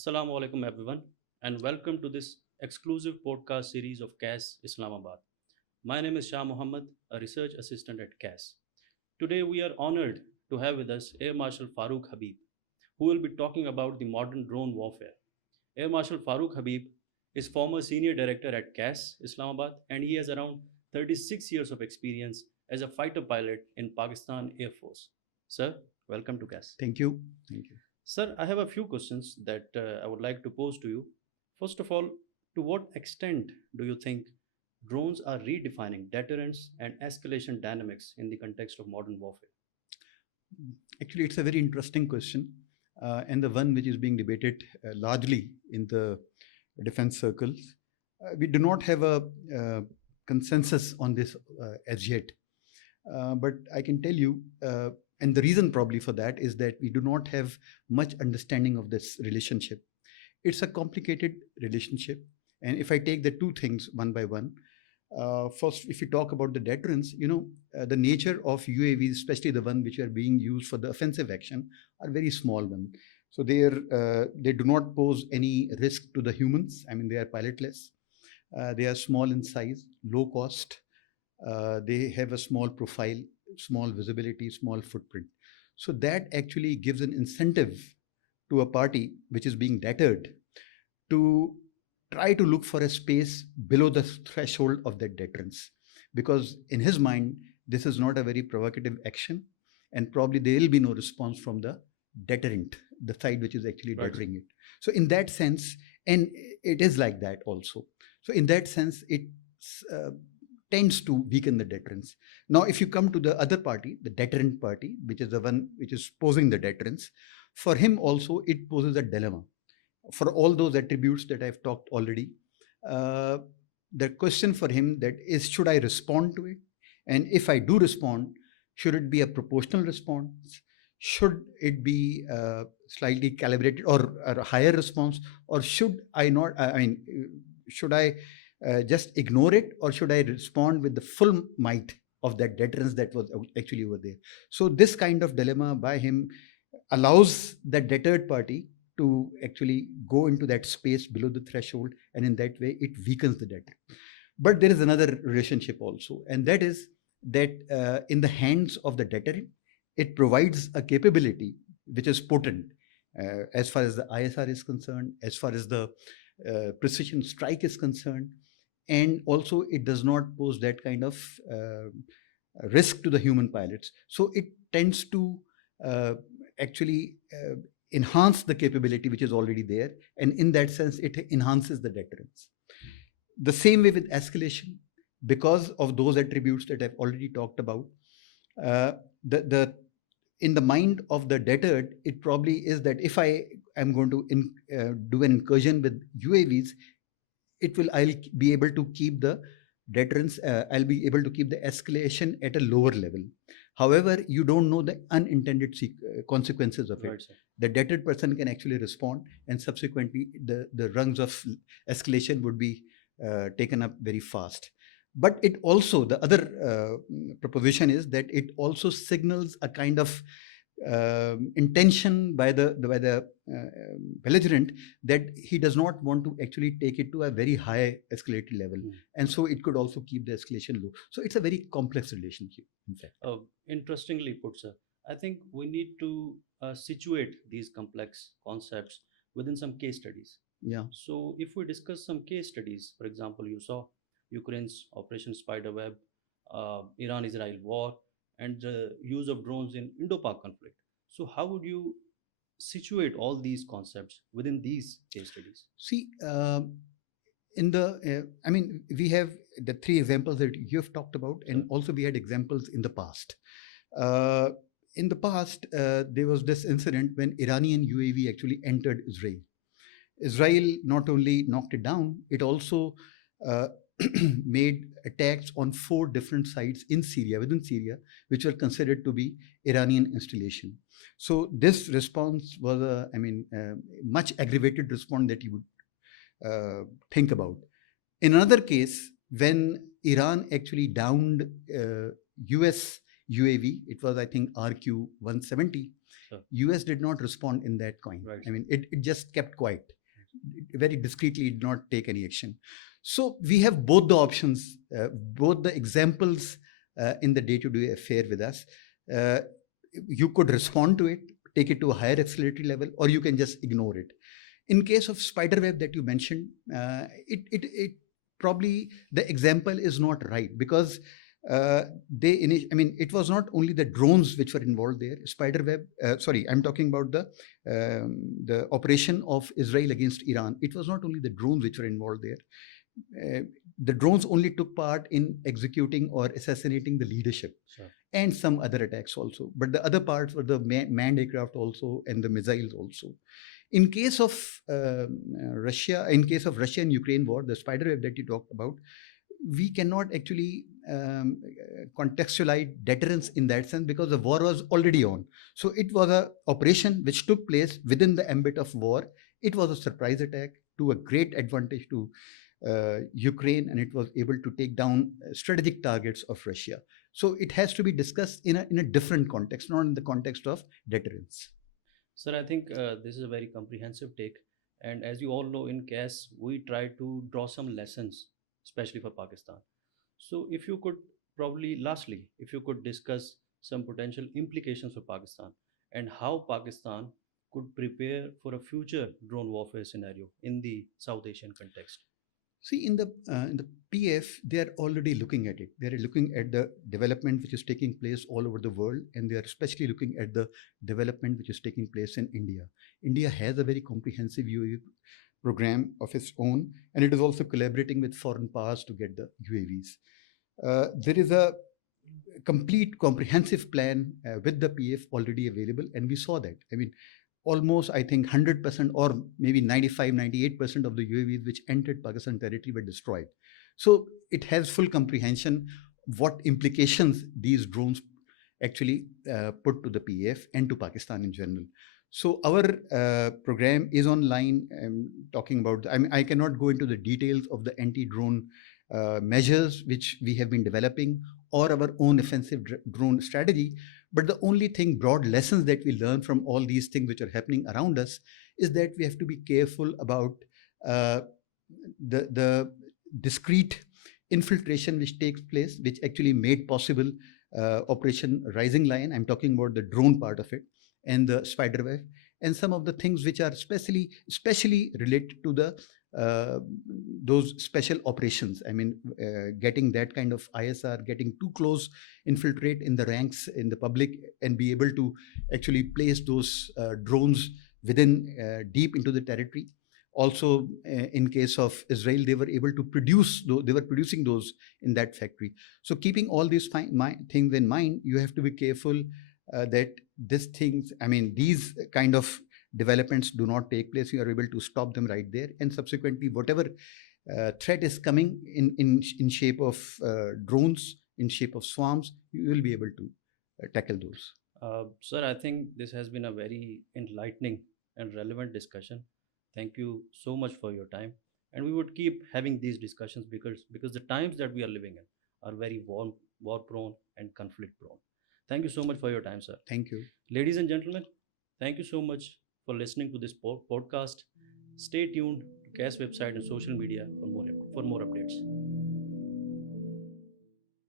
Assalamu alaikum everyone and welcome to this exclusive podcast series of CASS Islamabad. My name is Shah Mohammed, a research assistant at CASS. Today we are honored to have with us Air Marshal Farooq Habib, who will be talking about the modern drone warfare. Air Marshal Farooq Habib is former senior director at CASS Islamabad and he has around 36 years of experience as a fighter pilot in Pakistan Air Force. Sir, welcome to CASS. Thank you. Thank you. Sir, I have a few questions that I would like to pose to you. First of all, to what extent do you think drones are redefining deterrence and escalation dynamics in the context of modern warfare? Actually, it's a very interesting question, and the one which is being debated largely in the defense circles. We do not have a consensus on this as yet, but I can tell you, and the reason probably for that is that we do not have much understanding of this relationship. It's a complicated relationship, and if I take the two things one by one, first, if you talk about the deterrence, the nature of UAVs, especially the one which are being used for the offensive action, are very small one. So they do not pose any risk to the humans. I mean, they are pilotless. They are small in size, low cost. They have a small profile, small visibility, small footprint. So that actually gives an incentive to a party which is being deterred to try to look for a space below the threshold of that deterrence. Because in his mind, this is not a very provocative action, and probably there will be no response from the deterrent, the side which is actually deterring it. So in that sense, and it is like that also. So in that sense, it tends to weaken the deterrence. Now, if you come to the other party, the deterrent party, which is the one which is posing the deterrence, for him also it poses a dilemma. For all those attributes that I've talked already, the question for him that is, should I respond to it? And if I do respond, should it be a proportional response? Should it be slightly calibrated or a higher response? Or should I not, should I just ignore it, or should I respond with the full might of that deterrence that was actually over there? So this kind of dilemma by him allows the deterred party to actually go into that space below the threshold, and in that way it weakens the deterrent. But there is another relationship also, and that is that in the hands of the deterrent, it provides a capability which is potent as far as the ISR is concerned, as far as the precision strike is concerned, and also it does not pose that kind of risk to the human pilots. So it tends to actually enhance the capability which is already there, and in that sense it enhances the deterrence. The same way with escalation, because of those attributes that I've already talked about, the in the mind of the deterred, it probably is that if I am going to do an incursion with UAVs, I'll be able to keep the deterrence, I'll be able to keep the escalation at a lower level. However, you don't know the unintended consequences of it. Right, the deterred person can actually respond, and subsequently the rungs of escalation would be taken up very fast. But it also, the other proposition is that it also signals a kind of intention by the belligerent that he does not want to actually take it to a very high escalated level, and so it could also keep the escalation low. So it's a very complex relationship, in fact. Interestingly put, sir. I think we need to situate these complex concepts within some case studies. Yeah. So if we discuss some case studies, for example, you saw Ukraine's Operation Spiderweb, Iran-Israel war, and the use of drones in Indo-Pak conflict. So how would you situate all these concepts within these case studies? See, we have the three examples that you have talked about, and also we had examples in the past. In the past, there was this incident when Iranian UAV actually entered Israel. Israel not only knocked it down, it also made attacks on 4 different sites in Syria, within Syria, which were considered to be Iranian installation. So this response was a, much aggravated response that you would think about. In another case, when Iran actually downed US UAV, it was, I think, RQ-170, Sure. US did not respond in that coin. Right. I mean, it just kept quiet. It very discreetly did not take any action. So we have both the options, both the examples in the day-to-day affair with us. Uh, you could respond to it, take it to a higher acceleratory level, or you can just ignore it. In case of spiderweb that you mentioned, it probably the example is not right because I mean, it was not only the drones which were involved there. Spiderweb, sorry, I'm talking about the operation of Israel against Iran. It was not only the drones which were involved there. The drones only took part in executing or assassinating the leadership. Sure. And some other attacks also. But the other parts were the manned aircraft also and the missiles also. In case of Russia, in case of Russia and Ukraine war, the spiderweb that you talked about, we cannot actually contextualize deterrence in that sense because the war was already on. So it was a operation which took place within the ambit of war. It was a surprise attack to a great advantage to Ukraine, and it was able to take down strategic targets of Russia. So it has to be discussed in a different context, not in the context of deterrence. Sir, I think this is a very comprehensive take. And as you all know, in CAS, we try to draw some lessons, especially for Pakistan. So, if you could probably, lastly, if you could discuss some potential implications for Pakistan and how Pakistan could prepare for a future drone warfare scenario in the South Asian context. See, in the PF, they are already looking at it. They are looking at the development which is taking place all over the world, and they are especially looking at the development which is taking place in India. India has a very comprehensive UAV program of its own, and it is also collaborating with foreign powers to get the UAVs. There is a complete comprehensive plan with the PF already available, and we saw that. I mean, almost I think 100% or maybe 95, 98% of the UAVs which entered Pakistan territory were destroyed. So it has full comprehension what implications these drones actually put to the PF and to Pakistan in general. So our program is online. Talking about, I mean, I cannot go into the details of the anti-drone measures which we have been developing or our own offensive drone strategy. But the only thing, broad lessons that we learn from all these things which are happening around us is that we have to be careful about the discrete infiltration which takes place, which actually made possible Operation Rising Lion. I'm talking about the drone part of it and the spiderweb and some of the things which are especially related to the those special operations. I mean, getting that kind of ISR, getting too close, infiltrate in the ranks in the public, and be able to actually place those drones within deep into the territory. Also, in case of Israel, they were able to produce, they were producing those in that factory. So, keeping all these things in mind, you have to be careful that these things, I mean, these kind of developments do not take place. You are able to stop them right there, and subsequently, whatever threat is coming in shape of drones, in shape of swarms, you will be able to tackle those. Sir, I think this has been a very enlightening and relevant discussion. Thank you so much for your time. And we would keep having these discussions because the times that we are living in are very war prone and conflict prone. Thank you so much for your time, sir. Thank you. Ladies and gentlemen, thank you so much for listening to this podcast. Stay tuned to CAS website and social media for more updates.